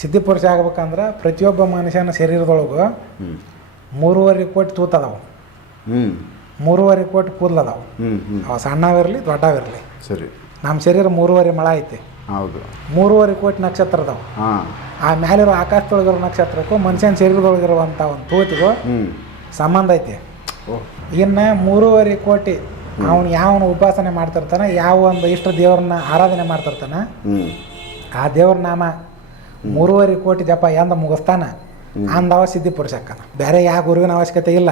ಸಿದ್ಧಿಪುರುಷ ಆಗ್ಬೇಕಂದ್ರೆ ಪ್ರತಿಯೊಬ್ಬ ಮನುಷ್ಯನ ಶರೀರದೊಳಗು ಮೂರುವರೆ ಕೋಟಿ ತೂತದವು ಮೂರುವರೆ ಕೋಟಿ ಕೂದಲದಾವು ಅವ ಸಣ್ಣವಿರಲಿ ದೊಡ್ಡವಿರಲಿ. ಸರಿ. ನಮ್ಮ ಶರೀರ ಮೂರುವರೆ ಮಳ ಐತೆ. ಹೌದು. ಮೂರುವರೆ ಕೋಟಿ ನಕ್ಷತ್ರ ಅದಾವು. ಆ ಮ್ಯಾಲಿರೋ ಆಕಾಶದೊಳಗಿರೋ ನಕ್ಷತ್ರಕ್ಕೂ ಮನುಷ್ಯನ ಶರೀರದೊಳಗಿರುವಂಥ ಒಂದು ತೂತಿಗೂ ಸಂಬಂಧ ಐತಿ. ಇನ್ನು ಮೂರುವರೆ ಕೋಟಿ ಅವನು ಯಾವನ ಉಪಾಸನೆ ಮಾಡ್ತಿರ್ತಾನೆ ಯಾವ ಒಂದು ಇಷ್ಟ ದೇವ್ರನ್ನ ಆರಾಧನೆ ಮಾಡ್ತಿರ್ತಾನೆ ಆ ದೇವ್ರ ನಾಮ ಮೂರುವರೆ ಕೋಟಿ ಜಪ ಎಂದ ಮುಗಿಸ್ತಾನ. ಅಂದವ ಸಿದ್ಧಿ ಪುರುಷಕ್ಕನ. ಬೇರೆ ಯಾವ ಗುರುವಿನ ಅವಶ್ಯಕತೆ ಇಲ್ಲ.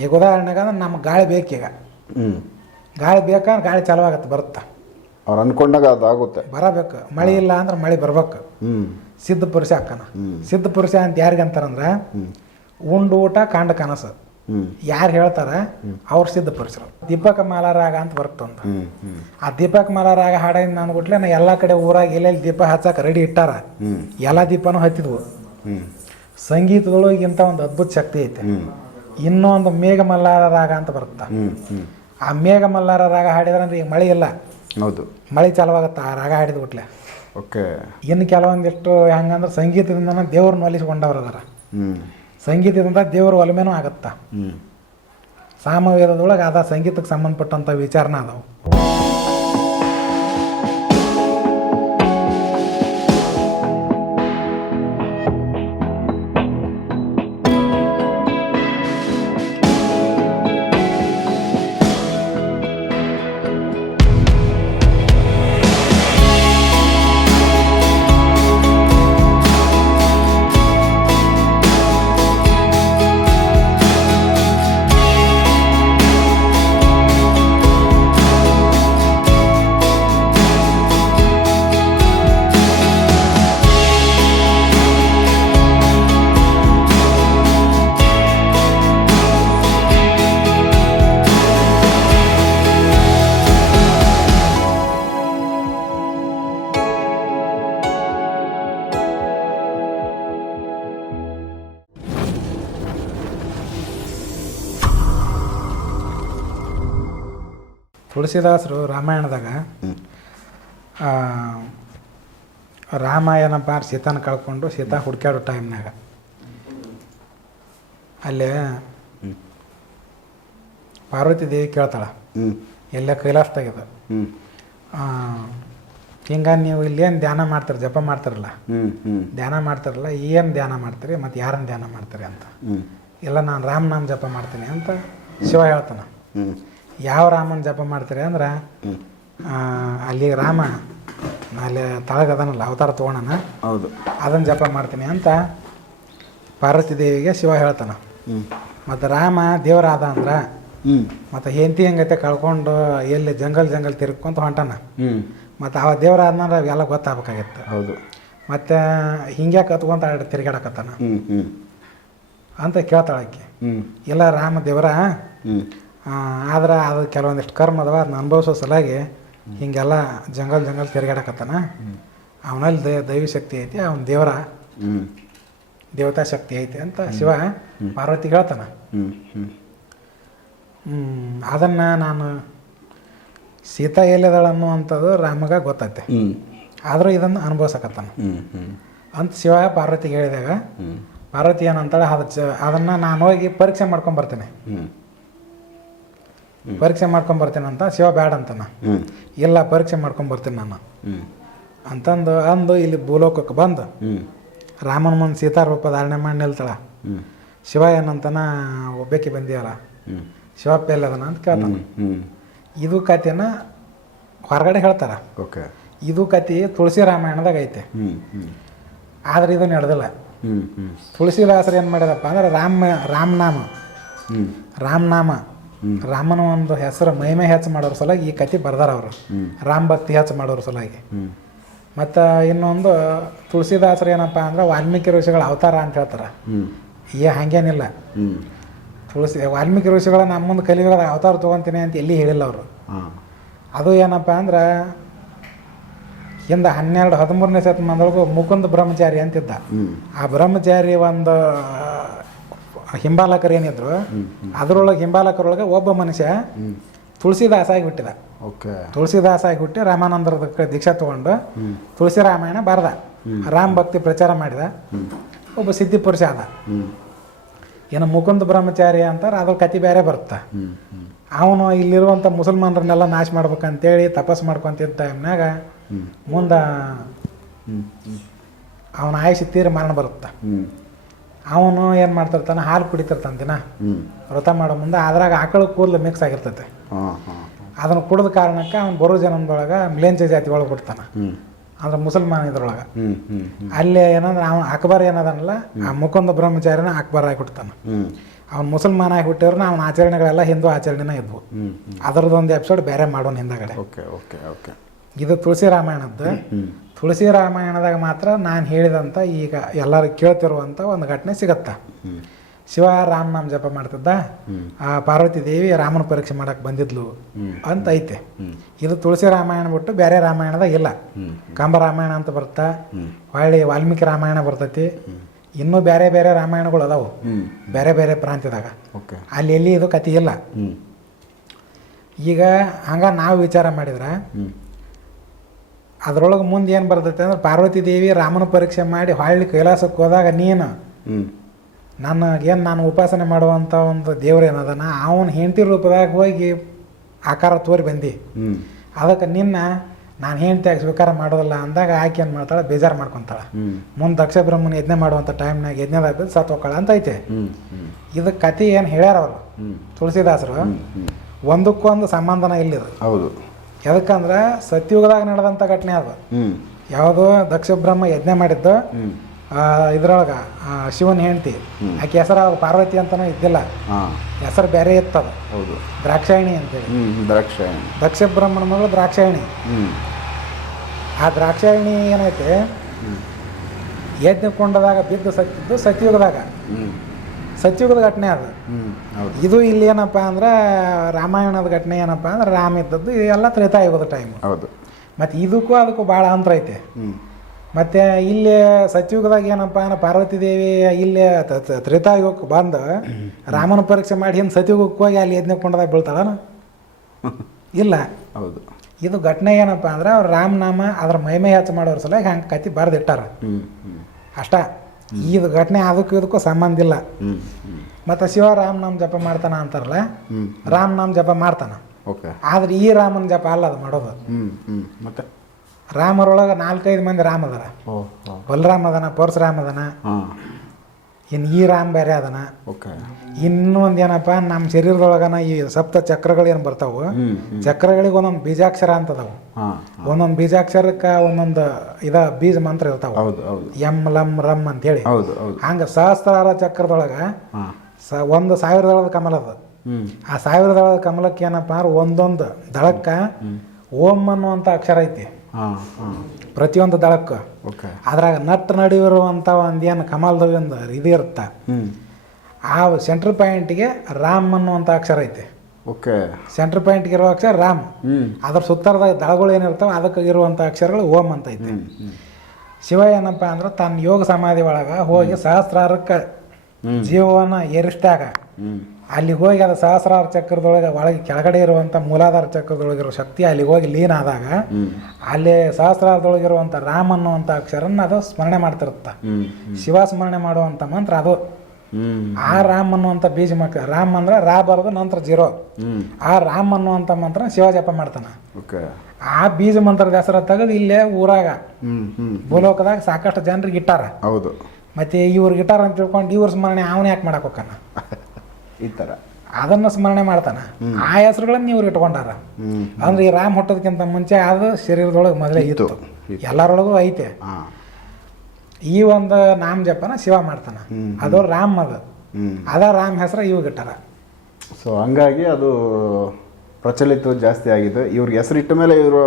ಈಗ ಉದಾಹರಣೆಗೆ ಅಂದ್ರೆ ನಮ್ಗೆ ಗಾಳಿ ಬೇಕೀಗ. ಗಾಳಿ ಬೇಕಂದ್ರೆ ಗಾಳಿ ಚಲವಾಗತ್ತೆ ಬರುತ್ತೆ. ಅವ್ರು ಅನ್ಕೊಂಡಾಗ ಅದಾಗುತ್ತೆ ಬರಬೇಕು. ಮಳೆ ಇಲ್ಲ ಅಂದ್ರೆ ಮಳೆ ಬರ್ಬೇಕು. ಸಿದ್ಧ ಪುರುಷ ಅಕ್ಕನ. ಸಿದ್ಧ ಪುರುಷ ಅಂತ ಯಾರಿಗೆ ಅಂತಾರಂದ್ರೆ ಉಂಡು ಊಟ ಕಾಂಡ ಕನಸು. ಯಾರು ಹೇಳ್ತಾರ? ಅವ್ರ ಸಿದ್ಧ ಪುರುಷರು ದೀಪಕ ಮಾಲಾರಾಗ ಅಂತ ಹ್ಞೂ ಆ ದೀಪಕ್ ಮಾಲಾರಾಗ ಹಾಡಿನ ನಾನು ಗುಟ್ಲೆ ನಾ ಎಲ್ಲ ಕಡೆ ಊರಾಗ ಎಲ್ಲೆಲ್ಲಿ ದೀಪ ಹಚ್ಚಕ್ಕೆ ರೆಡಿ ಇಟ್ಟಾರ ಎಲ್ಲಾ ದೀಪನೂ ಹತ್ತಿದ್ವು ಸಂಗೀತದೊಳಗೆ ಇಂಥ ಒಂದು ಅದ್ಭುತ ಶಕ್ತಿ ಐತೆ. ಇನ್ನೊಂದು ಮೇಘ ಮಲ್ಲಾರ ರಾಗ ಅಂತ ಬರುತ್ತೆ. ಆ ಮೇಘ ಮಲ್ಲಾರ ರಾಗ ಹಾಡಿದ್ರೆ ಅಂದ್ರೆ ಈಗ ಮಳೆ ಇಲ್ಲ. ಹೌದು. ಮಳೆ ಚಾಲವಾಗತ್ತೆ ಆ ರಾಗ ಹಾಡಿದ ಕೊಟ್ಲೆ ಓಕೆ. ಇನ್ನು ಕೆಲವೊಂದಿಷ್ಟು ಹೆಂಗಂದ್ರೆ ಸಂಗೀತದಿಂದ ದೇವ್ರನ್ನ ಒಲಿಸ್ಕೊಂಡವ್ರು ಅದಾರ ಹ್ಞೂ ಸಂಗೀತದಿಂದ ದೇವ್ರ ಒಲಮೆನೂ ಆಗತ್ತ? ಸಾಮವೇದದೊಳಗೆ ಅದ ಸಂಗೀತಕ್ಕೆ ಸಂಬಂಧಪಟ್ಟಂಥ ವಿಚಾರನ ಅದಾವು. ತುಳಸಿದಾಸರು ರಾಮಾಯಣದಾಗ ರಾಮಾಯಣ ಏನಪ್ಪ ಸೀತಾನ ಕಳ್ಕೊಂಡು ಸೀತಾ ಹುಡ್ಕ್ಯಾಡೋ ಟೈಮ್ನಾಗ ಅಲ್ಲಿ ಪಾರ್ವತಿ ದೇವಿ ಕೇಳ್ತಾಳ ಎಲ್ಲ ಕೈಲಾಸ ಹ್ಞೂ ಹಿಂಗ ನೀವು ಇಲ್ಲೇನು ಧ್ಯಾನ ಮಾಡ್ತೀರಿ ಜಪ ಮಾಡ್ತಾರಲ್ಲ? ಧ್ಯಾನ ಮಾಡ್ತಾರಲ್ಲ ಏನು ಧ್ಯಾನ ಮಾಡ್ತೀರಿ ಮತ್ತು ಯಾರನ್ನ ಧ್ಯಾನ ಮಾಡ್ತೀರಿ ಅಂತ. ಎಲ್ಲ ಇಲ್ಲ ನಾನು ರಾಮನಾಮ ಜಪ ಮಾಡ್ತೀನಿ ಅಂತ ಶಿವ ಹೇಳ್ತಾನೆ. ಯಾವ ರಾಮನ ಜಪ ಮಾಡ್ತೀರಿ ಅಂದ್ರೆ ಅಲ್ಲಿ ರಾಮ ಅಲ್ಲಿ ತಳಗದನಲ್ಲ ಅವತಾರ ತೊಗೊಳನ ಹೌದು. ಅದನ್ನು ಜಪ ಮಾಡ್ತೀನಿ ಅಂತ ಪಾರ್ವತಿ ದೇವಿಗೆ ಶಿವ ಹೇಳ್ತಾನ. ಮತ್ತು ರಾಮ ದೇವರಾದ ಅಂದ್ರೆ ಮತ್ತು ಹೆಂಡತಿ ಹೆಂಗೈತೆ ಕಳ್ಕೊಂಡು ಎಲ್ಲಿ ಜಂಗಲ್ ಜಂಗಲ್ ತಿರ್ಕೊಂತ ಹೊಂಟಾನ. ಮತ್ತು ಅವ ದೇವರಾದ್ಮೇಲೆ ಅವೆಲ್ಲ ಗೊತ್ತಾಗಬೇಕಾಗಿತ್ತು. ಹೌದು. ಮತ್ತು ಹಿಂಗೆ ಕತ್ಕೊಂತ ತಿರ್ಗಾಡಕತ್ತಾನ. ಅಂತ ಕೇಳ್ತಾಳಕ್ಕೆ ಇಲ್ಲ ರಾಮ ದೇವರ ಆದ್ರೆ ಅದು ಕೆಲವೊಂದಿಷ್ಟು ಕರ್ಮ ಅದಾವ ಅದನ್ನ ಅನುಭವಿಸೋ ಸಲಾಗಿ ಹಿಂಗೆಲ್ಲ ಜಂಗಲ್ ಜಂಗಲ್ ತಿರ್ಗಾಡಕತ್ತಾನ. ಅವನಲ್ಲಿ ದೈ ದೈವಿ ಶಕ್ತಿ ಐತಿ ಅವನ ದೇವರ ದೇವತಾ ಶಕ್ತಿ ಐತಿ ಅಂತ ಶಿವ ಪಾರ್ವತಿ ಹೇಳ್ತಾನ. ಅದನ್ನ ನಾನು ಸೀತಾ ಎಲ್ಲಿದಾಳ ಅನ್ನುವಂಥದ್ದು ರಾಮಗ ಗೊತ್ತೈತೆ. ಆದರೂ ಇದನ್ನು ಅನುಭವಿಸಕತ್ತಾನ. ಅಂತ ಶಿವ ಪಾರ್ವತಿಗೆ ಹೇಳಿದಾಗ ಪಾರ್ವತಿ ಏನಂತಾಳೆ ಅದ ಅದನ್ನು ನಾನು ಹೋಗಿ ಪರೀಕ್ಷೆ ಮಾಡ್ಕೊಂಡು ಬರ್ತೇನೆ. ಪರೀಕ್ಷೆ ಮಾಡ್ಕೊಂಡ್ ಬರ್ತೀನಿ ಅಂತ ಶಿವ ಬ್ಯಾಡ ಅಂತಾನ. ಇಲ್ಲ ಪರೀಕ್ಷೆ ಮಾಡ್ಕೊಂಬರ್ತೀನಿ ನಾನು. ಅಂತಂದು ಅಂದು ಇಲ್ಲಿ ಭೂಲೋಕಕ್ಕೆ ಬಂದು. ರಾಮನ ಮುಂದೆ ಸೀತಾ ಧಾರಣೆ ಮಾಡಿ ನಿಲ್ತಾಳ. ಶಿವ ಏನಂತಾನ ಒಬ್ಬಾಕಿ ಬಂದಿಯಲ್ಲ. ಶಿವ ಶಿವಪ್ಪ ಎಲ್ಲದನ ಅಂತ ಕೇಳ್ತಾನ. ಇದು ಕಥೆನ ಹೊರಗಡೆ ಹೇಳ್ತಾರ. ಓಕೆ. ಇದು ಕತೆ ತುಳಸಿ ರಾಮಾಯಣದಾಗ ಐತೆ. ಆದ್ರೆ ಇದು ನಡೆದಿಲ್ಲ ತುಳಸಿದಾಸರು ಏನು ಮಾಡ್ಯಾರಪ್ಪ ಅಂದ್ರೆ ರಾಮ ರಾಮನಾಮ. ರಾಮನಾಮ. ರಾಮನ ಒಂದು ಹೆಸರು ಮಹಿಮೆ ಹೆಚ್ಚು ಮಾಡೋರ ಸಲುವಾಗಿ ಈ ಕತೆ ಬರ್ದಾರ ಅವರು. ರಾಮ ಭಕ್ತಿ ಹೆಚ್ಚು ಮಾಡೋರ ಸಲುವಾಗಿ. ಮತ್ತ ಇನ್ನೊಂದು ತುಳಸಿದಾಸರು ಏನಪ್ಪ ಅಂದ್ರೆ ವಾಲ್ಮೀಕಿ ಋಷಿಗಳ ಅವತಾರ ಅಂತ ಹೇಳ್ತಾರೆ. ಏ ಹಾಗೇನಿಲ್ಲ. ತುಳಸಿ ವಾಲ್ಮೀಕಿ ಋಷಿಗಳ ನಮ್ಮ ಮುಂದೆ ಕಲಿಯುವಾಗ ಅವತಾರ ತೊಗೊತೀನಿ ಅಂತ ಎಲ್ಲಿ ಹೇಳಿಲ್ಲ ಅವರು. ಅದು ಏನಪ್ಪ ಅಂದ್ರೆ ಹಿಂದೆ ಹನ್ನೆರಡು ಹದಿಮೂರನೇ ಶತಮಾನದೊಳಗು ಮುಕುಂದ ಬ್ರಹ್ಮಚಾರಿ ಅಂತಿದ್ದ. ಆ ಬ್ರಹ್ಮಚಾರಿ ಒಂದು ಹಿಂಬಾಲಕರು ಏನಿದ್ರು ಅದರೊಳಗೆ ಹಿಂಬಾಲಕರೊಳಗೆ ಒಬ್ಬ ಮನುಷ್ಯ ತುಳಸಿದಾಸ ಆಗಿಬಿಟ್ಟಿದ ಓಕೆ. ತುಳಸಿದಾಸ ಆಗಿಬಿಟ್ಟು ರಾಮಾನಂದರದ ದೀಕ್ಷಾ ತಗೊಂಡು ತುಳಸಿ ರಾಮಾಯಣ ಬರೆದ. ರಾಮ ಭಕ್ತಿ ಪ್ರಚಾರ ಮಾಡಿದ. ಒಬ್ಬ ಸಿದ್ಧಿ ಪುರುಷ ಆದ. ಏನು ಮುಕುಂದ ಬ್ರಹ್ಮಚಾರಿ ಅಂತಾರೆ ಅದ್ರ ಕತಿ ಬೇರೆ ಬರುತ್ತೆ. ಅವನು ಇಲ್ಲಿರುವಂಥ ಮುಸಲ್ಮಾನರನ್ನೆಲ್ಲ ನಾಶ ಮಾಡ್ಬೇಕಂತೇಳಿ ತಪಸ್ ಮಾಡ್ಕೊಂತಿದ್ದ ಟೈಮ್ನಾಗ ಮುಂದ ಅವನ ಆಯುಷ್ ತೀರ ಮರಣ ಬರುತ್ತೆ ಅವನು ಏನು ಮಾಡ್ತಿರ್ತಾನೆ ಹಾಲು ಕುಡಿತಿರ್ತಾನೆ ದಿನ ವ್ರತ ಮಾಡೋ ಮುಂದೆ ಅದ್ರಾಗ ಆಕಳ ಕೂದಲು ಮಿಕ್ಸ್ ಆಗಿರ್ತೈತೆ. ಅದನ್ನು ಕುಡಿದ ಕಾರಣಕ್ಕೆ ಅವ್ನು ಬರೋ ಜನದೊಳಗೆ ಮಿಲೇಂಜ ಜಾತಿ ಒಳಗೆ ಬಿಡ್ತಾನೆ. ಅಂದ್ರೆ ಮುಸಲ್ಮಾನ ಇದ್ರೊಳಗೆ. ಅಲ್ಲಿ ಏನಂದ್ರೆ ಅವನು ಅಕ್ಬರ್ ಏನದನಲ್ಲ ಆ ಮುಕುಂದ ಬ್ರಹ್ಮಚಾರಿನ ಅಕ್ಬರ್ ಆಗಿಬಿಡ್ತಾನೆ ಅವ್ನು ಮುಸಲ್ಮಾನ ಆಗಿಬಿಟ್ಟಿದ್ರೆ ಅವನ ಆಚರಣೆಗಳೆಲ್ಲ ಹಿಂದೂ ಆಚರಣೆನ ಇದ್ವು. ಅದರದ್ದು ಒಂದು ಎಪಿಸೋಡ್ ಬೇರೆ ಮಾಡೋಣ ಹಿಂದಗಡೆ. Okay okay okay. ಇದು ತುಳಸಿ ರಾಮಾಯಣದ್ದು. ತುಳಸಿ ರಾಮಾಯಣದಾಗ ಮಾತ್ರ ನಾನು ಹೇಳಿದಂಥ ಈಗ ಎಲ್ಲರೂ ಕೇಳ್ತಿರುವಂಥ ಒಂದು ಘಟನೆ ಸಿಗತ್ತ? ಶಿವ ರಾಮನಾಮ ಜಪ ಮಾಡ್ತಿದ್ದ? ಆ ಪಾರ್ವತಿ ದೇವಿ ರಾಮನ ಪರೀಕ್ಷೆ ಮಾಡಕ್ಕೆ ಬಂದಿದ್ಲು ಅಂತ ಐತೆ. ಇದು ತುಳಸಿ ರಾಮಾಯಣ ಬಿಟ್ಟು ಬೇರೆ ರಾಮಾಯಣದಾಗ ಇಲ್ಲ. ಕಂಬ ರಾಮಾಯಣ ಅಂತ ಬರ್ತಾ ಹೊಳ್ಳಿ ವಾಲ್ಮೀಕಿ ರಾಮಾಯಣ ಬರ್ತೈತಿ. ಇನ್ನೂ ಬೇರೆ ಬೇರೆ ರಾಮಾಯಣಗಳು ಅದಾವು. ಬೇರೆ ಬೇರೆ ಪ್ರಾಂತ್ಯದಾಗ. ಅಲ್ಲಿ ಎಲ್ಲಿ ಇದು ಕತಿ ಇಲ್ಲ. ಈಗ ಹಂಗ ನಾವು ವಿಚಾರ ಮಾಡಿದ್ರೆ ಅದ್ರೊಳಗೆ ಮುಂದೆ ಏನು ಬರ್ತೈತೆ ಅಂದ್ರೆ ಪಾರ್ವತಿ ದೇವಿ ರಾಮನ ಪರೀಕ್ಷೆ ಮಾಡಿ ಹೊಳ್ಳಿ ಕೈಲಾಸಕ್ಕೆ ಹೋದಾಗ ನೀನು ನನಗೇನು ನಾನು ಉಪಾಸನೆ ಮಾಡುವಂಥ ಒಂದು ದೇವ್ರು ಏನದನ ಅವನ ಹೆಂಡತಿ ರೂಪದಾಗ ಹೋಗಿ ಆಕಾರ ತೋರಿ ಬಂದು. ಅದಕ್ಕೆ ನಿನ್ನ ನಾನು ಹೆಂಡತಿಯಾಗಿ ಸ್ವೀಕಾರ ಮಾಡೋದಿಲ್ಲ ಅಂದಾಗ ಆಕೆ ಏನು ಮಾಡ್ತಾಳೆ? ಬೇಜಾರು ಮಾಡ್ಕೊತಾಳೆ. ಮುಂದೆ ದಕ್ಷ ಬ್ರಹ್ಮನ ಯಜ್ಞ ಮಾಡುವಂಥ ಟೈಮ್ನಾಗ ಯಜ್ಞದಾಗ ಸತ್ ಹೋಗ್ಕೊಳ್ಳ ಅಂತ ಐತೆ. ಇದು ಕತೆ ಏನು ಹೇಳ್ಯಾರ ಅವರು? ತುಳಸಿದಾಸರು. ಒಂದಕ್ಕೊಂದು ಸಂಬಂಧನ ಇಲ್ಲಿದೆ. ಹೌದು. ಎದಕ್ಕಂದ್ರೆ ಸತ್ಯುಗದಾಗ ನಡೆದಂಥ ಘಟನೆ ಅದು. ಯಾವುದು ದಕ್ಷ ಬ್ರಹ್ಮ ಯಜ್ಞ ಮಾಡಿದ್ದು ಆ ಇದ್ರೊಳಗೆ ಶಿವನ ಹೆಂಡತಿ. ಆಕೆ ಹೆಸರು ಪಾರ್ವತಿ ಅಂತನೂ ಇದ್ದಿಲ್ಲ. ಹೆಸರು ಬೇರೆ ಇತ್ತದ ಹೌದು. ದ್ರಾಕ್ಷಾಯಣಿ ಅಂತೇಳಿ. ದ್ರಾಕ್ಷಾಯಣಿ. ದಕ್ಷ ಬ್ರಹ್ಮನ ಮಗಳು ದ್ರಾಕ್ಷಾಯಣಿ. ಆ ದ್ರಾಕ್ಷಾಯಣಿ ಏನೈತೆ? ಯಜ್ಞ ಕೊಂಡದಾಗ ಬಿದ್ದು ಸತ್ತಿದ್ದು ಸತ್ಯುಗದಾಗ. ಸತ್ಯುಗದ ಘಟನೆ ಅದು. ಹೌದು. ಇದು ಇಲ್ಲಿ ಏನಪ್ಪ ಅಂದ್ರೆ ರಾಮಾಯಣದ ಘಟನೆ ಏನಪ್ಪ ಅಂದ್ರೆ ರಾಮ ಇದ್ದದ್ದು ಎಲ್ಲ ತ್ರೇತಾಯುಗದ ಟೈಮ್ ಹೌದು. ಮತ್ತು ಇದಕ್ಕೂ ಅದಕ್ಕೂ ಭಾಳ ಅಂತರ ಐತೆ. ಮತ್ತೆ ಇಲ್ಲಿ ಸತ್ಯುಗದಾಗ ಏನಪ್ಪ ಅಂದ್ರೆ ಪಾರ್ವತಿ ದೇವಿ ಇಲ್ಲಿ ತ್ರೇತಾಯುಗಕ್ಕೆ ಬಂದು ರಾಮನ ಪರೀಕ್ಷೆ ಮಾಡಿ ಹಿಂದೆ ಸತ್ಯುಗಕ್ಕೆ ಹೋಗಿ ಅಲ್ಲಿ ಯಜ್ಞ ಕೊಂಡದಾಗ ಬೀಳ್ತಾಳನ? ಇಲ್ಲ. ಹೌದು. ಇದು ಘಟನೆ ಏನಪ್ಪ ಅಂದ್ರೆ ಅವ್ರು ರಾಮನಾಮ ಅದ್ರ ಮೈಮೈ ಹೆಚ್ಚು ಮಾಡೋರ ಸಲ ಹಂಗೆ ಕತಿ ಬರೆದಿಟ್ಟಾರ. ಅಷ್ಟ. ಇದು ಘಟನೆ ಅದಕ್ಕೂ ಇದಕ್ಕೂ ಸಂಬಂಧ ಇಲ್ಲ. ಮತ್ತೆ ಶಿವ ರಾಮನಾಮ ಜಪ ಮಾಡ್ತಾನ ಅಂತಾರಲ್ಲ? ರಾಮನಾಮ ಜಪ ಮಾಡ್ತಾನ. ಓಕೆ. ಆದ್ರೆ ಈ ರಾಮನ ಜಪ ಅಲ್ಲ ಅದು ಮಾಡೋದು. ಮತ್ತೆ? ರಾಮರೊಳಗೆ ನಾಲ್ಕೈದು ಮಂದಿ ರಾಮ ಅದಾರ ಬಲರಾಮ ಅದನ ಪರಶುರಾಮ ಅದನ ಇನ್ನು ಈ ರಾಮ್ ಬೇರೆ ಅದನ. ಓಕೆ. ಇನ್ನೊಂದು ಏನಪ್ಪ ನಮ್ಮ ಶರೀರದೊಳಗನ ಈ ಸಪ್ತ ಚಕ್ರಗಳು ಏನು ಬರ್ತಾವು? ಚಕ್ರಗಳಿಗೆ ಒಂದೊಂದು ಬೀಜಾಕ್ಷರ ಅಂತ ಅದಾವು ಹಾಂ. ಒಂದೊಂದು ಬೀಜಾಕ್ಷರಕ್ಕೆ ಒಂದೊಂದು ಇದ ಬೀಜ ಮಂತ್ರ ಇರ್ತಾವ. ಎಂ ಲಂ ರಂ ಅಂತೇಳಿ. ಹಂಗೆ ಸಹಸ್ರಾರ ಚಕ್ರದೊಳಗೆ ಸ ಒಂದು ಸಾವಿರದೊಳದ ಕಮಲ ಅದ. ಆ ಸಾವಿರದೊಳದ ಕಮಲಕ್ಕೆ ಏನಪ್ಪ ಅಂದ್ರೆ ಒಂದೊಂದು ದಳಕ್ಕೆ ಓಂ ಅನ್ನುವಂಥ ಅಕ್ಷರ ಐತಿ. ಪ್ರತಿಯೊಂದು ದಳಕ್ಕೂ. ಓಕೆ. ಅದ್ರಾಗ ನಟ್ ನಡುವಿರುವಂಥ ಒಂದೇನು ಕಮಲದ ಒಂದು ಇದು ಇರುತ್ತೆ ಆ ಸೆಂಟ್ರ್ ಪಾಯಿಂಟ್ಗೆ ರಾಮ್ ಅನ್ನುವಂಥ ಅಕ್ಷರ ಐತೆ. ಓಕೆ. ಸೆಂಟ್ರ್ ಪಾಯಿಂಟ್ಗೆ ಇರೋ ಅಕ್ಷರ ರಾಮ್. ಅದ್ರ ಸುತ್ತರದ ದಳಗಳು ಏನಿರ್ತಾವೆ ಅದಕ್ಕೆ ಇರುವಂಥ ಅಕ್ಷರಗಳು ಓಂ ಅಂತ ಐತೆ. ಶಿವ ಏನಪ್ಪ ಅಂದ್ರೆ ತನ್ನ ಯೋಗ ಸಮಾಧಿ ಒಳಗೆ ಹೋಗಿ ಸಹಸ್ರಾರಕ್ಕೆ ಜೀವವನ್ನು ಜೀವನ ಏರಿಸಿದಾಗ ಅಲ್ಲಿಗೆ ಹೋಗಿ ಅದು ಸಹಸ್ರಾರ ಚಕ್ರದೊಳಗೆ ಒಳಗೆ ಕೆಳಗಡೆ ಇರುವಂಥ ಮೂಲಾಧಾರ ಚಕ್ರದೊಳಗಿರೋ ಶಕ್ತಿ ಅಲ್ಲಿಗೆ ಹೋಗಿ ಲೀನ್ ಆದಾಗ ಅಲ್ಲಿ ಸಹಸ್ರಾರದೊಳಗಿರುವಂಥ ರಾಮ್ ಅನ್ನುವಂಥ ಅಕ್ಷರನ್ನ ಅದು ಸ್ಮರಣೆ ಮಾಡ್ತಿರುತ್ತ. ಶಿವ ಸ್ಮರಣೆ ಮಾಡುವಂಥ ಮಂತ್ರ ಅದು. ಆ ರಾಮ್ ಅನ್ನುವಂಥ ಬೀಜ ಮಕ್ಕ ರಾಮ್ ಅಂದ್ರೆ ರಾ ಬರೋದು ನಂತರ ಜೀರೋ. ಆ ರಾಮ್ ಅನ್ನುವಂಥ ಮಂತ್ರ ಶಿವ ಜಪ ಮಾಡ್ತಾನೆ. ಆ ಬೀಜ ಮಂತ್ರದ ಹೆಸರು ತೆಗೆದು ಇಲ್ಲೇ ಊರಾಗ ಭೂಲೋಕದಾಗ ಸಾಕಷ್ಟು ಜನರಿಗೆ ಇಟ್ಟಾರ. ಹೌದು. ಮತ್ತೆ ಇವ್ರಿಗೆ ಇಟ್ಟಾರ ಅಂತ ತಿಳ್ಕೊಂಡು ಇವ್ರ ಸ್ಮರಣೆ ಅವನ ಯಾಕೆ ಮಾಡಕ್ ಹೋಗ್ತಾನ? ಈ ಥರ ಅದನ್ನ ಸ್ಮರಣೆ ಮಾಡ್ತಾನ. ಆ ಹೆಸರುಗಳನ್ನ ಇವ್ರು ಇಟ್ಕೊಂಡಾರ. ಅಂದ್ರೆ ಈ ರಾಮ್ ಹುಟ್ಟೋದಕ್ಕಿಂತ ಮುಂಚೆ ಅದು ಶರೀರದೊಳಗೆ ಮೊದಲೇ ಇತ್ತು. ಎಲ್ಲರೊಳಗೂ ಐತೆ. ಈ ಒಂದು ನಾಮ ಜಪನ ಶಿವ ಮಾಡ್ತಾನ. ಅದು ರಾಮ್ ಅದು ಅದ ರಾಮ್ ಹೆಸರು ಇವಾಗ ಇಟ್ಟಾರ. ಸೊ ಹಂಗಾಗಿ ಅದು ಪ್ರಚಲಿತ ಜಾಸ್ತಿ ಆಗಿದೆ. ಇವ್ರಿಗೆ ಇಟ್ಟ ಮೇಲೆ ಇವರು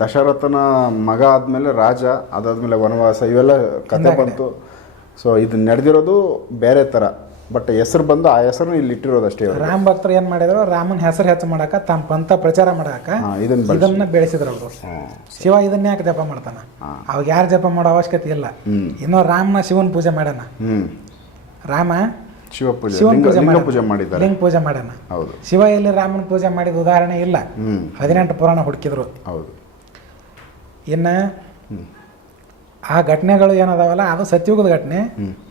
ದಶರಥನ ಮಗ ಆದ್ಮೇಲೆ ರಾಜ ಅದಾದ್ಮೇಲೆ ವನವಾಸ ಇವೆಲ್ಲ ಕಥೆ ಬಂತು. ಸೊ ಇದು ನಡೆದಿರೋದು ಬೇರೆ ಥರ ಬಟ್ ಹೆಸರು ಬಂದು ಆ ಹೆಸರು ಇಲ್ಲಿ ಇಟ್ಟಿರೋದು ಅಷ್ಟೇ. ರಾಮ್ ಭಕ್ತರು ಏನ್ ಮಾಡಿದ್ರು? ರಾಮನ ಹೆಸರು ಹೆಚ್ಚು ಮಾಡಾಕ ತಮ್ಮ ಪಂಥ ಪ್ರಚಾರ ಮಾಡಾಕ ಇದನ್ನ ಬಳಸಿ. ಇದನ್ನ ಬೆಳೆಸಿದ್ರು ಅವರು. ಶಿವ ಇದನ್ನ ಯಾಕೆ ಜಪ ಮಾಡ್ತಾನ. ಅವಾಗ ಯಾರು ಜಪ ಮಾಡೋ ಅವಶ್ಯಕತೆ ಇಲ್ಲ. ಇನ್ನು ರಾಮನ ಶಿವನ ಪೂಜೆ ಮಾಡೋಣ ರಾಮ ಶಿವ ಪೂಜೆ ಶಿವನ್ ಪೂಜೆ ಪೂಜೆ ಮಾಡಿದ್ದಾರೆ. ಲಿಂಗ ಪೂಜೆ ಮಾಡ್ಯಾನ. ಹೌದು. ಶಿವ ಎಲ್ಲಿ ರಾಮನ ಪೂಜೆ ಮಾಡಿದ ಉದಾಹರಣೆ ಇಲ್ಲ. ಹದಿನೆಂಟು ಪುರಾಣ ಹುಡುಕಿದ್ರು. ಹೌದು. ಇನ್ನು ಆ ಘಟನೆಗಳು ಏನದಾವಲ್ಲ? ಅದು ಸತ್ಯುಗದ ಘಟನೆ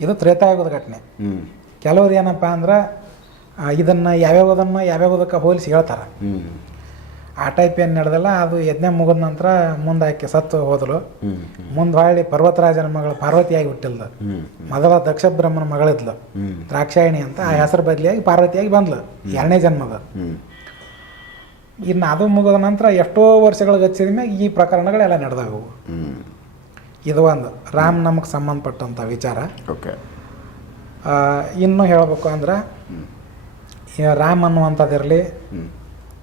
ಇದು ತ್ರೇತಾಯುಗದ ಘಟನೆ. ಕೆಲವ್ರು ಏನಪ್ಪ ಅಂದ್ರೆ ಇದನ್ನು ಯಾವ್ಯಾವುದನ್ನು ಯಾವ್ಯಾವುದಕ್ಕೆ ಹೋಲಿಸಿ ಹೇಳ್ತಾರೆ. ಆ ಟೈಪ್ ಏನು ನಡೆದಲ್ಲ ಅದು ಯಜ್ಞ ಮುಗಿದ ನಂತರ ಮುಂದೆ ಆಕೆ ಸತ್ತು ಹೋದಳು ಮುಂದೆ ಹೊಳ್ಳಿ ಪರ್ವತರಾಜನ ಮಗಳು ಪಾರ್ವತಿಯಾಗಿ ಹುಟ್ಟಿಲ್ದು ಮೊದಲ ದಕ್ಷ ಬ್ರಹ್ಮನ ಮಗಳಿದ್ಲು ದ್ರಾಕ್ಷಾಯಿಣಿ ಅಂತ ಆ ಹೆಸರು ಬದಲಿಯಾಗಿ ಪಾರ್ವತಿಯಾಗಿ ಬಂದ್ಲು. ಎರಡನೇ ಜನ್ಮದ. ಇನ್ನು ಅದು ಮುಗಿದ ನಂತರ ಎಷ್ಟೋ ವರ್ಷಗಳು ಗಚ್ಚಿದ ಮ್ಯಾಗ ಈ ಪ್ರಕರಣಗಳೆಲ್ಲ ನಡೆದವು ಇದು ಒಂದು. ರಾಮ್ ನಮಗೆ ಸಂಬಂಧಪಟ್ಟಂಥ ವಿಚಾರ. ಓಕೆ. ಇನ್ನು ಹೇಳಬೇಕು ಅಂದ್ರೆ ರಾಮ್ ಅನ್ನುವಂಥದ್ದು ಇರಲಿ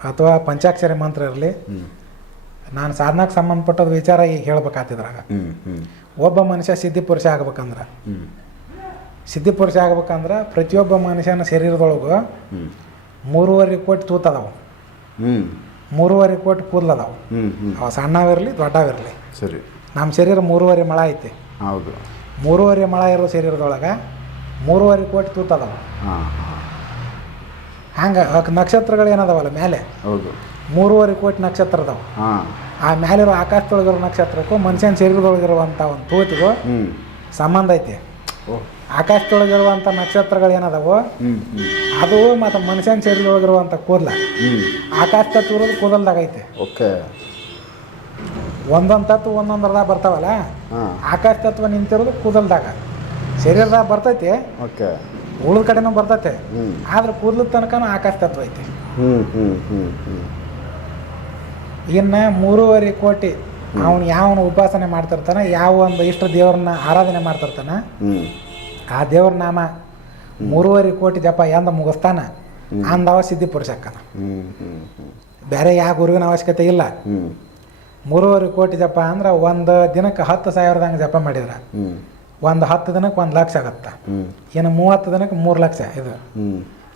ಅಥವಾ ಪಂಚಾಕ್ಷರಿ ಮಂತ್ರ ಇರಲಿ ನಾನು ಸಾಧನಕ್ಕೆ ಸಂಬಂಧಪಟ್ಟದ ವಿಚಾರ ಈಗ ಹೇಳ್ಬೇಕಾತಿದ್ರಾಗ ಒಬ್ಬ ಮನುಷ್ಯ ಸಿದ್ಧಿ ಪುರುಷ ಆಗ್ಬೇಕಂದ್ರೆ. ಸಿದ್ಧಿ ಪುರುಷ ಆಗ್ಬೇಕಂದ್ರೆ ಪ್ರತಿಯೊಬ್ಬ ಮನುಷ್ಯನ ಶರೀರದೊಳಗು ಮೂರುವರೆ ಕೋಟಿ ತೂತದವು ಮೂರುವರೆ ಕೋಟಿ ಕೂದಲದಾವು ಅವ ಸಣ್ಣವಿರಲಿ ದೊಡ್ಡವಿರಲಿ. ಸರಿ. ನಮ್ಮ ಶರೀರ ಮೂರುವರೆ ಮಳ ಐತಿ. ಹೌದು. ಮೂರುವರೆ ಮಳ ಇರೋ ಶರೀರದೊಳಗೆ ಮೂರುವರೆ ಕೋಟಿ ತೂತದವ ಹಾಂ ಹಂಗೆ ನಕ್ಷತ್ರಗಳು ಏನದಾವಲ್ಲ ಮೇಲೆ ಹೌದು. ಮೂರುವರೆ ಕೋಟಿ ನಕ್ಷತ್ರ ಅದಾವ ಹಾಂ. ಆ ಮೇಲಿರೋ ಆಕಾಶದೊಳಗಿರೋ ನಕ್ಷತ್ರಕ್ಕೂ ಮನುಷ್ಯನ ಶರೀರದೊಳಗಿರುವಂಥ ಒಂದು ತೂತಿಗೂ ಸಂಬಂಧ ಐತಿ. ಆಕಾಶದೊಳಗಿರುವಂಥ ನಕ್ಷತ್ರಗಳು ಏನದಾವು ಅದು ಮತ್ತು ಮನುಷ್ಯನ ಶರೀರದೊಳಗಿರುವಂಥ ಕೂದಲ. ಆಕಾಶ ತತ್ವ ಇರೋದು ಕೂದಲ್ದಾಗ ಐತೆ. ಓಕೆ. ಒಂದೊಂದು ತತ್ವ ಒಂದೊಂದ್ರದಾಗ ಬರ್ತಾವಲ್ಲ? ಆಕಾಶ ತತ್ವ ನಿಂತಿರೋದು ಕೂದಲ್ದಾಗ. ಶರೀರದಾಗ ಬರ್ತೈತಿ. ಓಕೆ. ಉಳಿದ ಕಡೆನೂ ಬರ್ತೈತೆ. ಆದ್ರೆ ಕೂದಲು ತನಕನೂ ಆಕಾಶ ತತ್ವ ಐತಿ ಹ್ಞೂ ಹ್ಞೂ ಹ್ಞೂ ಹ್ಞೂ ಇನ್ನು ಮೂರುವರೆ ಕೋಟಿ ಅವನು ಯಾವನು ಉಪಾಸನೆ ಮಾಡ್ತಿರ್ತಾನ ಯಾವ ಒಂದು ಇಷ್ಟ ದೇವ್ರನ್ನ ಆರಾಧನೆ ಮಾಡ್ತಿರ್ತಾನ ಹ್ಞೂ ಆ ದೇವ್ರ ನಾಮ ಮೂರುವರೆ ಕೋಟಿ ಜಪ ಎಂದ ಮುಗಿಸ್ತಾನ ಅಂದವ ಸಿದ್ಧಿ ಪುರುಷಕ್ಕನ ಹ್ಞೂ ಹ್ಞೂ ಹ್ಞೂ ಬೇರೆ ಯಾವ ಗುರುವಿನ ಅವಶ್ಯಕತೆ ಇಲ್ಲ. ಹ್ಞೂ ಮೂರುವರೆ ಕೋಟಿ ಜಪ ಅಂದ್ರೆ ಒಂದು ದಿನಕ್ಕೆ ಹತ್ತು ಸಾವಿರದಂಗೆ ಜಪ ಮಾಡಿದ್ರೆ. ಹ್ಞೂ ಒಂದು ಹತ್ತು ದಿನಕ್ಕೆ ಒಂದು ಲಕ್ಷ ಆಗತ್ತೆ. ಏನು ಮೂವತ್ತು ದಿನಕ್ಕೆ ಮೂರು ಲಕ್ಷ ಇದು.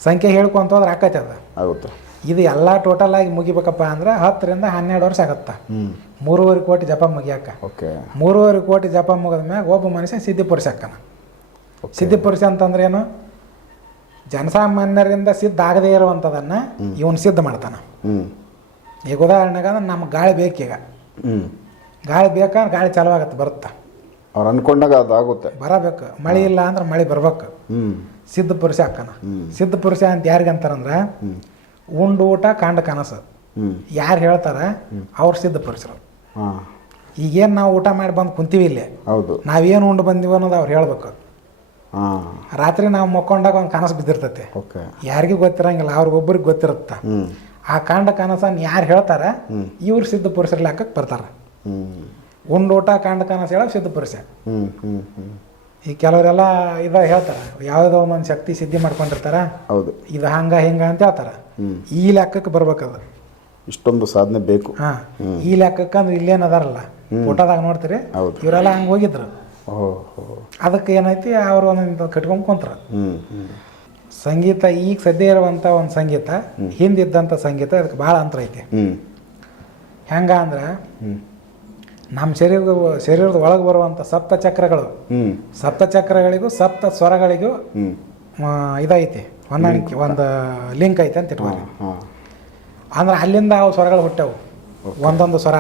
ಸಂಖ್ಯೆ ಹೇಳ್ಕೊಂತ ಹೋದ್ರೆ ಆಕೈತೆ ಅದು. ಆಗುತ್ತೆ. ಇದು ಎಲ್ಲ ಟೋಟಲ್ ಆಗಿ ಮುಗಿಬೇಕಪ್ಪ ಅಂದ್ರೆ ಹತ್ತರಿಂದ ಹನ್ನೆರಡು ವರ್ಷ ಆಗತ್ತೆ. ಮೂರುವರೆ ಕೋಟಿ ಜಪ ಮುಗಿಯಕ್ಕ ಓಕೆ. ಮೂರುವರೆ ಕೋಟಿ ಜಪ ಮುಗಿದ ಮ್ಯಾಗ ಒಬ್ಬ ಮನುಷ್ಯ ಸಿದ್ಧಿ ಪುರುಷ ಅಕ್ಕನ ಸಿದ್ಧಿ ಪುರುಷ ಅಂತಂದ್ರೆ ಏನು? ಜನಸಾಮಾನ್ಯರಿಂದ ಸಿದ್ಧ ಆಗದೇ ಇರುವಂತದನ್ನ ಇವನು ಸಿದ್ಧ ಮಾಡ್ತಾನೆ. ಈಗ ಉದಾಹರಣೆಗೆ ನಮ್ಗೆ ಗಾಳಿ ಬೇಕೀಗ. ಗಾಳಿ ಬೇಕಂದ್ರೆ ಗಾಳಿ ಚಾಲೂ ಆಗತ್ತೆ ಬರುತ್ತೆ. ಅವ್ರು ಅನ್ಕೊಂಡಾಗ ಅದಾಗುತ್ತೆ. ಬರಬೇಕು. ಮಳೆ ಇಲ್ಲ ಅಂದ್ರೆ ಮಳೆ ಬರ್ಬೇಕು. ಸಿದ್ಧ ಪುರುಷ ಅಕ್ಕನ. ಸಿದ್ಧ ಪುರುಷ ಅಂತ ಯಾರಿಗೆ ಅಂತಾರಂದ್ರೆ ಉಂಡು ಊಟ ಕಾಂಡ ಕನಸು. ಯಾರು ಹೇಳ್ತಾರ ಅವ್ರು ಸಿದ್ಧ ಪುರುಷರು. ಹಾಂ. ಈಗೇನು ನಾವು ಊಟ ಮಾಡಿ ಬಂದು ಕುಂತೀವಿ ಇಲ್ಲಿ. ಹೌದು. ನಾವೇನು ಉಂಡು ಬಂದೀವಿ ಅನ್ನೋದು ಅವ್ರು ಹೇಳ್ಬೇಕು. ರಾತ್ರಿ ನಾವು ಮಕ್ಕೊಂಡಾಗ ಒಂದು ಕನಸು ಬಿದ್ದಿರ್ತೈತೆ. ಯಾರಿಗೂ ಗೊತ್ತಿರಂಗಿಲ್ಲ ಅವ್ರಿಗೊಬ್ಬರಿಗೆ ಗೊತ್ತಿರುತ್ತ. ಆ ಕಾಂಡ ಕನಸನ್ನು ಯಾರು ಹೇಳ್ತಾರ. ಇವ್ರು ಸಿದ್ಧ ಪುರುಷರ ಲೆಕ್ಕಕ್ಕೆ ಬರ್ತಾರೆ. ಹ್ಞೂ ಉಂಡು ಊಟ ಕಾಂಡ ಕನಸು ಹೇಳೋ ಸಿದ್ಧ ಪುರುಷ. ಈ ಕೆಲವರೆಲ್ಲ ಇದ ಹೇಳ್ತಾರೆ ಯಾವುದೋ ಒಂದೊಂದು ಶಕ್ತಿ ಸಿದ್ಧಿ ಮಾಡ್ಕೊಂಡಿರ್ತಾರ ಹೌದು. ಇದು ಹಂಗ ಹಿಂಗ ಅಂತ ಹೇಳ್ತಾರ. ಈ ಲೆಕ್ಕಕ್ಕೆ ಬರ್ಬೇಕದು. ಇಷ್ಟೊಂದು ಸಾಧನೆ ಬೇಕು. ಹಾ ಈ ಲೆಕ್ಕಕ್ಕೆ ಅಂದ್ರೆ ಇಲ್ಲೇನು ಅದಾರಲ್ಲ. ಊಟದಾಗ ನೋಡ್ತೀರಿ ಹೌದು. ಇವರೆಲ್ಲ ಹಂಗೆ ಹೋಗಿದ್ರು. ಅದಕ್ಕೆ ಏನೈತಿ ಅವರು ಒಂದೊಂದು ಕಟ್ಕೊಂಡ್ ಕುಂತ್ರ. ಸಂಗೀತ ಈಗ ಸದ್ಯ ಇರುವಂಥ ಒಂದು ಸಂಗೀತ ಹಿಂದಿದ್ದಂಥ ಸಂಗೀತ ಅದಕ್ಕೆ ಭಾಳ ಅಂತರ ಐತಿ. ಹೆಂಗ ಅಂದ್ರೆ ನಮ್ಮ ಶರೀರದ ಶರೀರದ ಒಳಗೆ ಬರುವಂಥ ಸಪ್ತ ಚಕ್ರಗಳು. ಸಪ್ತ ಚಕ್ರಗಳಿಗೂ ಸಪ್ತ ಸ್ವರಗಳಿಗೂ ಇದೈತಿ. ಹೊಂದಾಣಿಕೆ ಒಂದು ಲಿಂಕ್ ಐತೆ ಅಂತ ಇಟ್ಕೊಳ್ಳಿ ಹಾಂ ಅಂದ್ರೆ ಅಲ್ಲಿಂದ ಅವು ಸ್ವರಗಳು ಹುಟ್ಟವು. ಒಂದೊಂದು ಸ್ವರ.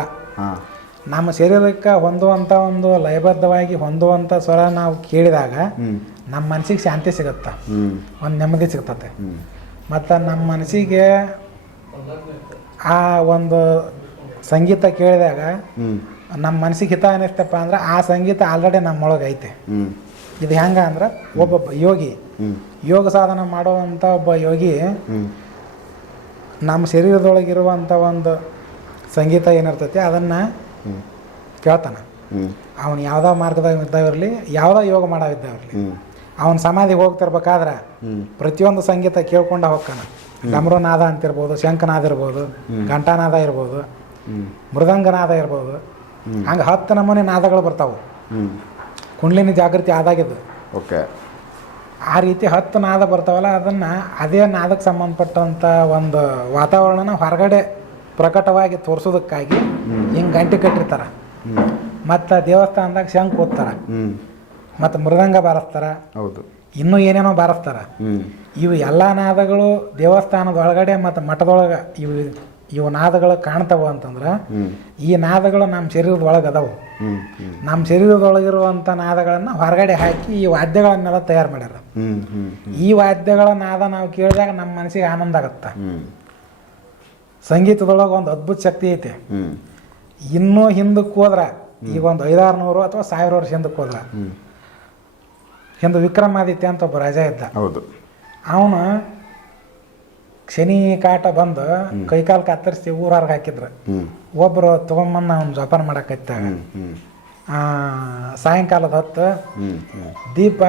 ನಮ್ಮ ಶರೀರಕ್ಕೆ ಹೊಂದುವಂಥ ಒಂದು ಲಯಬದ್ಧವಾಗಿ ಹೊಂದುವಂಥ ಸ್ವರ ನಾವು ಕೇಳಿದಾಗ ನಮ್ಮ ಮನಸ್ಸಿಗೆ ಶಾಂತಿ ಸಿಗುತ್ತೆ? ಒಂದು ನೆಮ್ಮದಿ ಸಿಗ್ತತೆ ಮತ್ತು ನಮ್ಮ ಮನಸ್ಸಿಗೆ ಆ ಒಂದು ಸಂಗೀತ ಕೇಳಿದಾಗ ನಮ್ಮ ಮನಸ್ಸಿಗೆ ಹಿತ ಅನ್ನಿಸ್ತಪ್ಪ ಅಂದ್ರೆ ಆ ಸಂಗೀತ ಆಲ್ರೆಡಿ ನಮ್ಮೊಳಗೆ ಐತೆ. ಹ್ಞೂ ಇದು ಹೆಂಗ ಅಂದ್ರೆ ಒಬ್ಬ ಯೋಗಿ ಯೋಗ ಸಾಧನ ಮಾಡುವಂಥ ಒಬ್ಬ ಯೋಗಿ ನಮ್ಮ ಶರೀರದೊಳಗಿರುವಂಥ ಒಂದು ಸಂಗೀತ ಏನಿರ್ತೈತಿ ಅದನ್ನು ಕೇಳ್ತಾನ. ಅವನು ಯಾವುದೋ ಮಾರ್ಗದಾಗ ಇದ್ದವಿರಲಿ ಯಾವುದೋ ಯೋಗ ಮಾಡೋವಿದ್ದವಿರಲಿ. ಅವನು ಸಮಾಧಿಗೆ ಹೋಗ್ತಿರ್ಬೇಕಾದ್ರೆ ಪ್ರತಿಯೊಂದು ಸಂಗೀತ ಕೇಳ್ಕೊಂಡ ಹೋಗ್ತಾನ. ಡಮರುನಾದ ಅಂತಿರ್ಬೋದು ಶಂಖನಾದ ಇರ್ಬೋದು ಘಂಟಾನಾದ ಇರ್ಬೋದು ಮೃದಂಗನಾದ ಇರ್ಬೋದು ಹಂಗೆ ಹತ್ತು ನಮೂನೆ ನಾದಗಳು ಬರ್ತಾವೆ. ಕುಂಡ್ಲಿನಿ ಜಾಗೃತಿ ಆದಾಗಿದ್ದು ಓಕೆ. ಆ ರೀತಿ ಹತ್ತು ನಾದ ಬರ್ತಾವಲ್ಲ ಅದನ್ನು ಅದೇ ನಾದಕ್ಕೆ ಸಂಬಂಧಪಟ್ಟಂಥ ಒಂದು ವಾತಾವರಣನ ಹೊರಗಡೆ ಪ್ರಕಟವಾಗಿ ತೋರಿಸೋದಕ್ಕಾಗಿ ಹಿಂಗೆ ಗಂಟೆ ಕಟ್ಟಿರ್ತಾರೆ. ಮತ್ತು ದೇವಸ್ಥಾನದಾಗ ಶಂಕ್ ಓದ್ತಾರೆ ಮತ್ತು ಮೃದಂಗ ಬಾರಿಸ್ತಾರೆ. ಹೌದು. ಇನ್ನೂ ಏನೇನೋ ಬಾರಿಸ್ತಾರೆ. ಇವು ಎಲ್ಲ ನಾದಗಳು ದೇವಸ್ಥಾನದ ಒಳಗಡೆ ಮತ್ತು ಮಠದೊಳಗೆ ಇವು ಇವು ನಾದಗಳು ಕಾಣ್ತಾವ ಅಂತಂದ್ರೆ ಈ ನಾದಗಳು ನಮ್ಮ ಶರೀರದ ಒಳಗೆ ಅದಾವು ನಮ್ಮ ಶರೀರದೊಳಗಿರುವಂಥ ನಾದಗಳನ್ನು ಹೊರಗಡೆ ಹಾಕಿ ಈ ವಾದ್ಯಗಳನ್ನೆಲ್ಲ ತಯಾರು ಮಾಡ್ಯಾರ. ಈ ವಾದ್ಯಗಳ ನಾದ ನಾವು ಕೇಳಿದಾಗ ನಮ್ಮ ಮನಸ್ಸಿಗೆ ಆನಂದ ಆಗತ್ತೆ. ಸಂಗೀತದೊಳಗೆ ಒಂದು ಅದ್ಭುತ ಶಕ್ತಿ ಐತೆ. ಇನ್ನೂ ಹಿಂದಕ್ಕೆ ಹೋದ್ರೆ ಈಗ ಒಂದು ಐದಾರು ನೂರು ಅಥವಾ ಸಾವಿರ ವರ್ಷ ಹಿಂದಕ್ಕೆ ಹೋದ್ರೆ ಹಿಂದೆ ವಿಕ್ರಮಾದಿತ್ಯ ಅಂತ ಒಬ್ಬ ರಾಜ ಇದ್ದ. ಹೌದು. ಅವನು ಶನಿ ಕಾಟ ಬಂದು ಕೈಕಾಲ್ ಕತ್ತರಿಸಿ ಊರಾರ್ಗ ಹಾಕಿದ್ರು. ಒಬ್ರು ತೊಗೊಂಬಂದು ಅವ್ನು ಜೋಪಾನ ಮಾಡಕತ್ತಾಗ ಸಾಯಂಕಾಲದ ಹೊತ್ತು ದೀಪ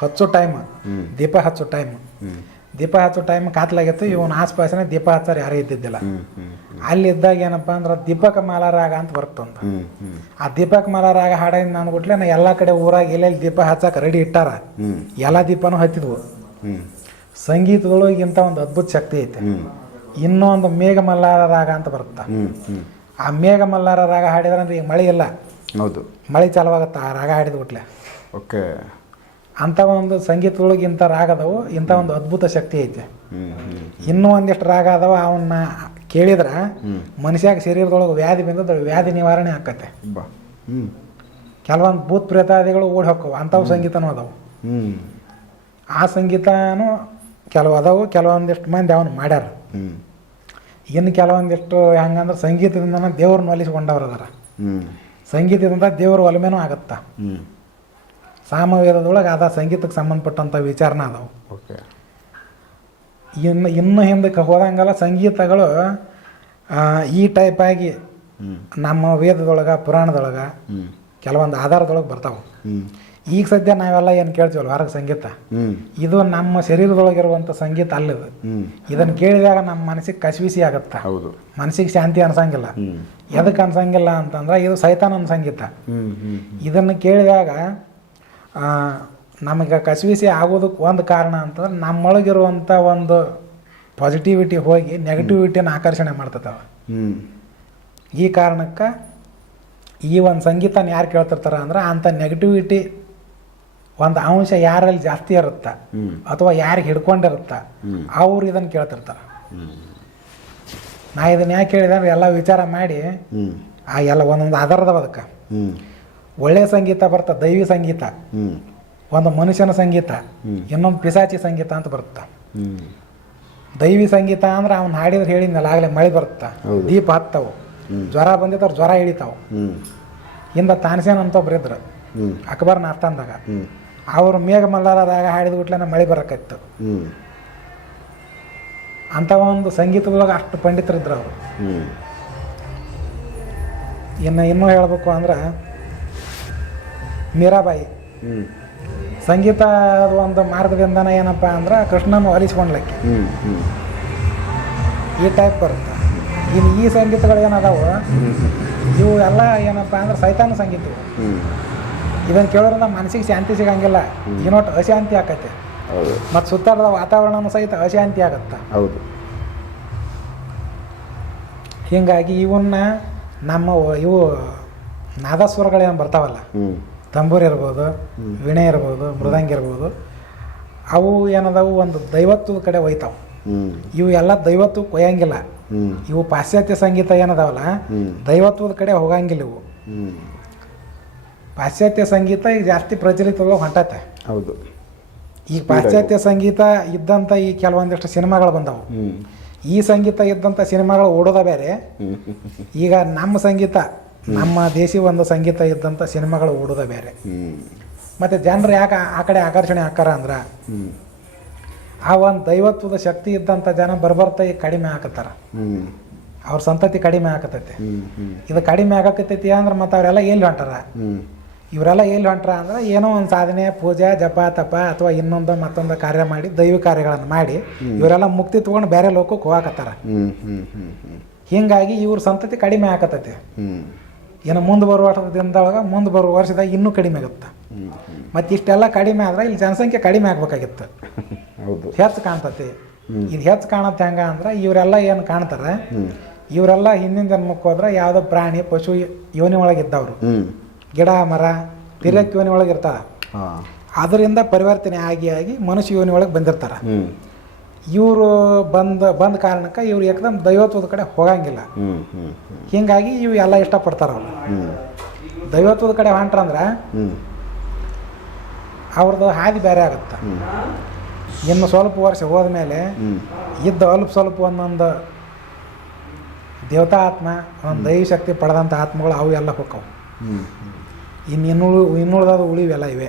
ಹಚ್ಚೋ ಟೈಮ್ ದೀಪ ಹಚ್ಚೋ ಟೈಮ್ ದೀಪ ಹಚ್ಚೋ ಟೈಮ್ ಕಾತ್ಲಾಗಿತ್ತು. ಇವನ್ ಆಸ್ಪಾಸನೆ ದೀಪ ಹಚ್ಚಾರ ಯಾರು ಇದ್ದಿದ್ದಿಲ್ಲ. ಅಲ್ಲಿ ಇದ್ದಾಗ ಏನಪ್ಪ ಅಂದ್ರೆ ದೀಪಕ ಮಾಲಾರಾಗ ಅಂತ ಬರ್ತಂತ ಹ್ಮ್ ಆ ದೀಪಕ ಮಾಲಾರಾಗ ಹಾಡಿನ ಅಂದ್ಬಿಟ್ಲೆ ನಾ ಎಲ್ಲ ಕಡೆ ಊರಾಗ ಎಲ್ಲೆಲ್ಲಿ ದೀಪ ಹಚ್ಚಕ್ಕೆ ರೆಡಿ ಇಟ್ಟಾರ ಎಲ್ಲ ದೀಪನೂ ಹತ್ತಿದ್ವು ಸಂಗೀತದೊಳಗೆ ಇಂಥ ಒಂದು ಅದ್ಭುತ ಶಕ್ತಿ ಐತೆ. ಇನ್ನೊಂದು ಮೇಘ ಮಲ್ಲಾರ ರಾಗ ಅಂತ ಬರುತ್ತೆ? ಆ ಮೇಘ ಮಲ್ಲಾರ ರಾಗ ಹಾಡಿದ್ರೆ ಅಂದ್ರೆ ಈಗ ಮಳೆ ಇಲ್ಲ. ಹೌದು. ಮಳೆ ಚಾಲುವಾಗುತ್ತೆ? ಆ ರಾಗ ಹಾಡಿದ್ಬಿಟ್ಲೆ ಓಕೆ. ಅಂಥ ಒಂದು ಸಂಗೀತದೊಳಗೆ ಇಂಥ ರಾಗ ಅದಾವು ಇಂಥ ಒಂದು ಅದ್ಭುತ ಶಕ್ತಿ ಐತೆ. ಇನ್ನೂ ಒಂದಿಷ್ಟು ರಾಗ ಅದಾವ ಅವನ್ನ ಕೇಳಿದ್ರೆ ಮನುಷ್ಯಾಗ ಶರೀರದೊಳಗೆ ವ್ಯಾಧಿ ಬಂದದ ವ್ಯಾಧಿ ನಿವಾರಣೆ ಆಕತ್ತೆ. ಕೆಲವೊಂದು ಭೂತ್ ಪ್ರೇತಾದಿಗಳು ಓಡಿ ಹೋಕ್ಕವು ಅಂಥವು ಸಂಗೀತನೂ ಅದಾವು. ಆ ಸಂಗೀತನೂ ಕೆಲವು ಅದಾವು ಕೆಲವೊಂದಿಷ್ಟು ಮಂದಿ ಅವನು ಮಾಡ್ಯಾರ. ಇನ್ನು ಕೆಲವೊಂದಿಷ್ಟು ಹೆಂಗಂದ್ರೆ ಸಂಗೀತದಿಂದ ದೇವ್ರನ್ನ ಒಲಿಸ್ಕೊಂಡವ್ರು ಅದಾರ. ಸಂಗೀತದಿಂದ ದೇವ್ರ ಒಲಮೆನೂ ಆಗತ್ತಾ. ಸಾಮವೇದದೊಳಗೆ ಅದ ಸಂಗೀತಕ್ಕೆ ಸಂಬಂಧಪಟ್ಟಂಥ ವಿಚಾರನ ಅದಾವು. ಓಕೆ. ಇನ್ನು ಇನ್ನು ಹಿಂದಕ್ಕೆ ಹೋದಂಗೆಲ್ಲ ಸಂಗೀತಗಳು ಈ ಟೈಪ್ ಆಗಿ ನಮ್ಮ ವೇದದೊಳಗೆ ಪುರಾಣದೊಳಗೆ ಕೆಲವೊಂದು ಆಧಾರದೊಳಗೆ ಬರ್ತಾವೆ. ಈಗ ಸದ್ಯ ನಾವೆಲ್ಲ ಏನು ಕೇಳ್ತೀವಲ್ಲ ಹೊರಗೆ ಸಂಗೀತ. ಇದು ನಮ್ಮ ಶರೀರದೊಳಗಿರುವಂಥ ಸಂಗೀತ ಅಲ್ಲದು. ಇದನ್ನು ಕೇಳಿದಾಗ ನಮ್ಮ ಮನಸ್ಸಿಗೆ ಕಸಿವಿಸಿ ಆಗುತ್ತೆ? ಹೌದು. ಮನಸ್ಸಿಗೆ ಶಾಂತಿ ಅನ್ಸಂಗಿಲ್ಲ. ಎದಕ್ಕೆ ಅನ್ಸಂಗಿಲ್ಲ ಅಂತಂದ್ರೆ ಇದು ಸೈತಾನನ ಸಂಗೀತ. ಇದನ್ನು ಕೇಳಿದಾಗ ನಮಗೆ ಕಸಿವಿಸಿ ಆಗೋದಕ್ಕೆ ಒಂದು ಕಾರಣ ಅಂತಂದ್ರೆ ನಮ್ಮೊಳಗಿರುವಂಥ ಒಂದು ಪಾಸಿಟಿವಿಟಿ ಹೋಗಿ ನೆಗೆಟಿವಿಟಿನ ಆಕರ್ಷಣೆ ಮಾಡ್ತದವ ಈ ಕಾರಣಕ್ಕೆ ಈ ಒಂದು ಸಂಗೀತನ ಯಾರು ಕೇಳ್ತಿರ್ತಾರ ಅಂದ್ರೆ ಅಂಥ ನೆಗೆಟಿವಿಟಿ ಒಂದು ಅಂಶ ಯಾರಲ್ಲಿ ಜಾಸ್ತಿ ಇರುತ್ತ? ಅಥವಾ ಯಾರಿಗೆ ಹಿಡ್ಕೊಂಡಿರುತ್ತ. ಅವ್ರು ಇದನ್ನು ಕೇಳ್ತಿರ್ತಾರೆ. ನಾ ಇದನ್ನ ಯಾಕೆ ಕೇಳಿದೆ ಅಂದ್ರೆ ಎಲ್ಲ ವಿಚಾರ ಮಾಡಿ ಆ ಎಲ್ಲ ಒಂದೊಂದು ಆಧಾರದ ಅದಕ್ಕೆ ಒಳ್ಳೆ ಒಳ್ಳೆಯ ಸಂಗೀತ ಬರ್ತ ದೈವಿ ಸಂಗೀತ. ಒಂದು ಮನುಷ್ಯನ ಸಂಗೀತ. ಇನ್ನೊಂದು ಪಿಸಾಚಿ ಸಂಗೀತ ಅಂತ ಬರುತ್ತೆ? ದೈವಿ ಸಂಗೀತ ಅಂದ್ರೆ ಅವ್ನು ಹಾಡಿದ್ರೆ ಹೇಳಿದ್ನಲ್ಲ ಆಗಲೇ ಮಳೆ ಬರುತ್ತೆ? ದೀಪ ಹತ್ತವು. ಜ್ವರ ಬಂದಿದ್ದವ್ರು ಜ್ವರ ಹಿಡಿತಾವು. ಇಂದ ತಾನ್ಸೇನ್ ಅಂತ ಒಬ್ರು ಇದ್ರು ಅಕ್ಬರ್ ಅಂದಾಗ. ಅವರು ಮೇಘ ಮಲ್ಲಾರದಾಗ ಹಾಡಿದ ಬಿಟ್ಲೆ ಮಳೆ ಬರಕತ್ತು. ಅಂಥ ಒಂದು ಸಂಗೀತದೊಳಗೆ ಅಷ್ಟು ಪಂಡಿತರಿದ್ರು ಅವರು. ಇನ್ನು ಇನ್ನೂ ಹೇಳಬೇಕು ಅಂದ್ರೆ ಮೀರಾಬಾಯಿ. ಸಂಗೀತ ಒಂದು ಮಾರ್ಗದಿಂದನೇ ಏನಪ್ಪ ಅಂದ್ರೆ ಕೃಷ್ಣನ ಒಲಿಸ್ಕೊಂಡ್ಲಕ್ಕೆ ಈ ಟೈಪ್ ಬರುತ್ತೆ. ಇನ್ನು ಈ ಸಂಗೀತಗಳು ಏನದಾವು ಇವು ಎಲ್ಲ ಏನಪ್ಪ ಅಂದ್ರೆ ಸೈತಾನ ಸಂಗೀತ ಇವು. ಹ್ಮ್ ನಮ್ಮ ಮನಸ್ಸಿಗೆ ಶಾಂತಿ ಸಿಗಂಗಿಲ್ಲ. ಏನೋಟ್ ಅಶಾಂತಿ ಆಕತ್ತೆ ಹೌದು. ಮತ್ತು ಸುತ್ತಾರದ ವಾತಾವರಣನೂ ಸಹಿತ ಅಶಾಂತಿ ಆಗತ್ತೆ. ಹೌದು. ಹೀಗಾಗಿ ಇವನ್ನ ನಮ್ಮ ಇವು ನಾದಸ್ವರಗಳೇನು ಬರ್ತಾವಲ್ಲ? ತಂಬೂರಿ ಇರ್ಬೋದು ವೀಣೆ ಇರ್ಬೋದು ಮೃದಂಗ ಇರ್ಬೋದು. ಅವು ಏನದಾವು ಒಂದು ದೈವತ್ವದ ಕಡೆ ಒಯ್ತಾವೆ ಹ್ಮ್. ಇವು ಎಲ್ಲ ದೈವತ್ವಕ್ಕೆ ಕೊಯ್ಯಂಗಿಲ್ಲ ಇವು ಪಾಶ್ಚಾತ್ಯ ಸಂಗೀತ ಏನದಾವಲ್ಲ? ದೈವತ್ವದ ಕಡೆ ಹೋಗಂಗಿಲ್ಲ ಇವು. ಪಾಶ್ಚಾತ್ಯ ಸಂಗೀತ ಈಗ ಜಾಸ್ತಿ ಪ್ರಚಲಿತವಾಗಿ ಹೊಂಟತೆ. ಹೌದು. ಈಗ ಪಾಶ್ಚಾತ್ಯ ಸಂಗೀತ ಇದ್ದಂಥ ಈ ಕೆಲವೊಂದಿಷ್ಟು ಸಿನಿಮಾಗಳು ಬಂದವು. ಈ ಸಂಗೀತ ಇದ್ದಂಥ ಸಿನಿಮಾಗಳು ಓಡೋದ ಬೇರೆ. ಈಗ ನಮ್ಮ ಸಂಗೀತ ನಮ್ಮ ದೇಶಿ ಒಂದು ಸಂಗೀತ ಇದ್ದಂಥ ಸಿನಿಮಾಗಳು ಓಡೋದ ಬೇರೆ. ಮತ್ತು ಜನರು ಯಾಕೆ ಆ ಕಡೆ ಆಕರ್ಷಣೆ ಆಕಾರ ಅಂದ್ರೆ ಆ ಒಂದು ದೈವತ್ವದ ಶಕ್ತಿ ಇದ್ದಂಥ ಜನ ಬರ್ಬರ್ತಾ ಈಗ ಕಡಿಮೆ ಹಾಕತ್ತಾರ. ಅವ್ರ ಸಂತತಿ ಕಡಿಮೆ ಹ್ಮ್ ಇದು ಕಡಿಮೆ ಆಗಾಕತ್ತೈತಿ ಅಂದ್ರೆ ಮತ್ತೆ ಅವರೆಲ್ಲ ಎಲ್ಲಿ ಹೊಂಟಾರ ಇವರೆಲ್ಲ ಎಲ್ಲಿ ಹೊಂಟ್ರ ಅಂದ್ರೆ ಏನೋ ಒಂದು ಸಾಧನೆ ಪೂಜೆ ಜಪ ತಪ ಅಥವಾ ಇನ್ನೊಂದು ಮತ್ತೊಂದು ಕಾರ್ಯ ಮಾಡಿ ದೈವ ಕಾರ್ಯಗಳನ್ನು ಮಾಡಿ ಇವರೆಲ್ಲ ಮುಕ್ತಿ ತೊಗೊಂಡು ಬೇರೆ ಲೋಕಕ್ಕೆ ಹೋಗಾಕತ್ತಾರ. ಹಿಂಗಾಗಿ ಇವ್ರ ಸಂತತಿ ಕಡಿಮೆ ಆಕತೈತಿ ಏನು ಮುಂದೆ ಬರುವ ದಿನದೊಳಗೆ ಮುಂದೆ ಬರುವ ವರ್ಷದಾಗ ಇನ್ನೂ ಕಡಿಮೆ ಆಗುತ್ತೆ. ಮತ್ತು ಇಷ್ಟೆಲ್ಲ ಕಡಿಮೆ ಆದ್ರೆ ಇಲ್ಲಿ ಜನಸಂಖ್ಯೆ ಕಡಿಮೆ ಆಗ್ಬೇಕಾಗಿತ್ತು. ಹೌದು. ಹೆಚ್ಚು ಕಾಣ್ತತಿ. ಇದು ಹೆಚ್ಚು ಕಾಣತ್ತೆ ಹೆಂಗ ಅಂದ್ರೆ ಇವರೆಲ್ಲ ಏನು ಕಾಣ್ತಾರೆ? ಇವರೆಲ್ಲ ಹಿಂದಿನ ಜನ್ಮಕ್ಕೆ ಹೋದ್ರೆ ಯಾವುದೋ ಪ್ರಾಣಿ ಪಶು ಯೋನಿ ಒಳಗೆ ಇದ್ದವರು ಗಿಡ ಮರ ತಿರಕ್ ಯೋನಿ ಒಳಗೆ ಇರ್ತಾರ ಅದರಿಂದ ಪರಿವರ್ತನೆ ಆಗಿ ಆಗಿ ಮನುಷ್ಯ ಯೋನಿ ಒಳಗೆ ಬಂದಿರ್ತಾರೆ ಇವರು ಬಂದ ಬಂದ ಕಾರಣಕ್ಕೆ ಇವ್ರು ಏಕದಮ್ ದೈವತ್ವದ ಕಡೆ ಹೋಗಂಗಿಲ್ಲ. ಹಿಂಗಾಗಿ ಇವು ಎಲ್ಲ ಇಷ್ಟಪಡ್ತಾರ ಅವ್ರು. ದೈವತ್ವದ ಕಡೆ ಹೊಂಟ್ರಂದ್ರೆ ಅವ್ರದ್ದು ಹಾದಿ ಬೇರೆ ಆಗುತ್ತೆ. ಇನ್ನು ಸ್ವಲ್ಪ ವರ್ಷ ಹೋದ್ಮೇಲೆ ಇದ್ದ ಅಲ್ಪ ಸ್ವಲ್ಪ ಒಂದೊಂದು ದೇವತಾ ಆತ್ಮ ಒಂದು ದೈವ ಶಕ್ತಿ ಪಡೆದಂಥ ಆತ್ಮಗಳು ಅವು ಎಲ್ಲ ಹೋಕ್ಕವು. ಇನ್ನು ಇನ್ನುಳು ಇನ್ನುಳಿದ ಉಳಿವೆಲ್ಲ ಇವೆ.